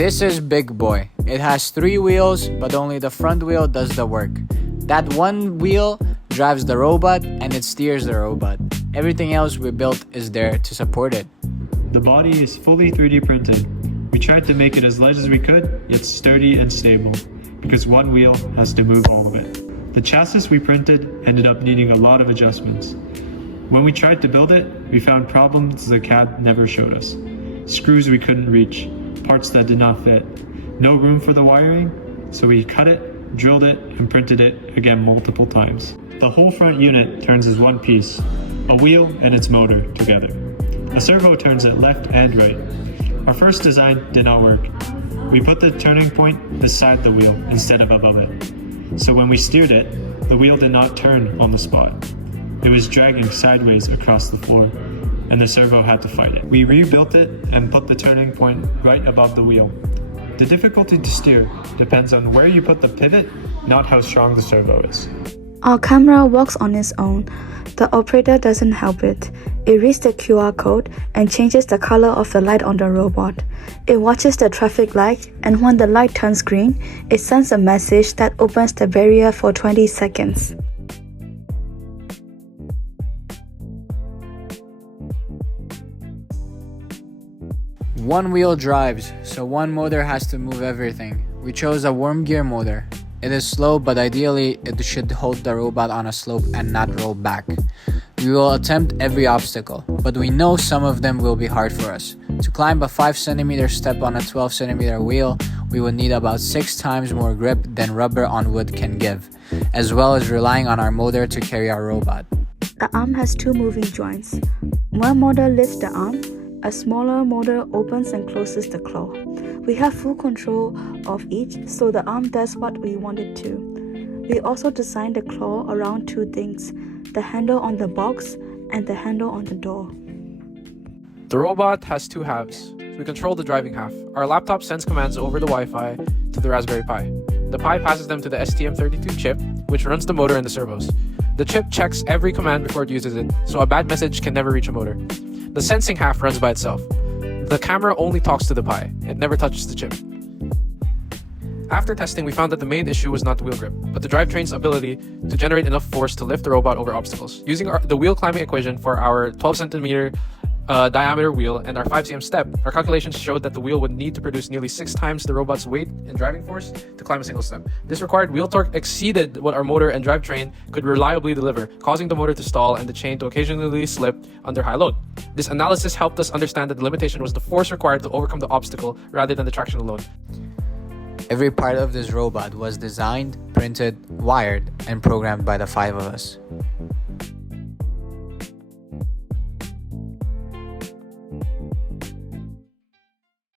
This is Big Boy. It has 3 wheels, but only the front wheel does the work. That one wheel drives the robot and it steers the robot. Everything else we built is there to support it. The body is fully 3D printed. We tried to make it as light as we could, yet sturdy and stable, because one wheel has to move all of it. The chassis we printed ended up needing a lot of adjustments. When we tried to build it, we found problems the CAD never showed us. Screws we couldn't reach, parts that did not fit, no room for the wiring, so we cut it, drilled it, and printed it again multiple times. The whole front unit turns as one piece, a wheel and its motor together. A servo turns it left and right. Our first design did not work. We put the turning point beside the wheel instead of above it. So when we steered it, the wheel did not turn on the spot. It was dragging sideways across the floor, and the servo had to fight it. We rebuilt it and put the turning point right above the wheel. The difficulty to steer depends on where you put the pivot, not how strong the servo is. Our camera works on its own. The operator doesn't help it. It reads the QR code and changes the color of the light on the robot. It watches the traffic light, and when the light turns green, it sends a message that opens the barrier for 20 seconds. One wheel drives, so one motor has to move everything. We chose a worm gear motor. It is slow, but ideally it should hold the robot on a slope and not roll back. We will attempt every obstacle, but we know some of them will be hard for us. To climb a 5 cm step on a 12 cm wheel, we would need about 6 times more grip than rubber on wood can give, as well as relying on our motor to carry our robot. The arm has 2 moving joints. One motor lifts the arm. A smaller motor opens and closes the claw. We have full control of each, so the arm does what we want it to. We also designed the claw around 2 things, the handle on the box and the handle on the door. The robot has 2 halves. We control the driving half. Our laptop sends commands over the Wi-Fi to the Raspberry Pi. The Pi passes them to the STM32 chip, which runs the motor and the servos. The chip checks every command before it uses it, so a bad message can never reach a motor. The sensing half runs by itself. The camera only talks to the Pi. It never touches the chip. After testing, we found that the main issue was not the wheel grip, but the drivetrain's ability to generate enough force to lift the robot over obstacles. Using the wheel climbing equation for our 12 cm diameter wheel and our 5 cm step, our calculations showed that the wheel would need to produce nearly 6 times the robot's weight and driving force to climb a single step. This required wheel torque exceeded what our motor and drivetrain could reliably deliver, causing the motor to stall and the chain to occasionally slip under high load. This analysis helped us understand that the limitation was the force required to overcome the obstacle rather than the traction alone. Every part of this robot was designed, printed, wired, and programmed by the 5 of us.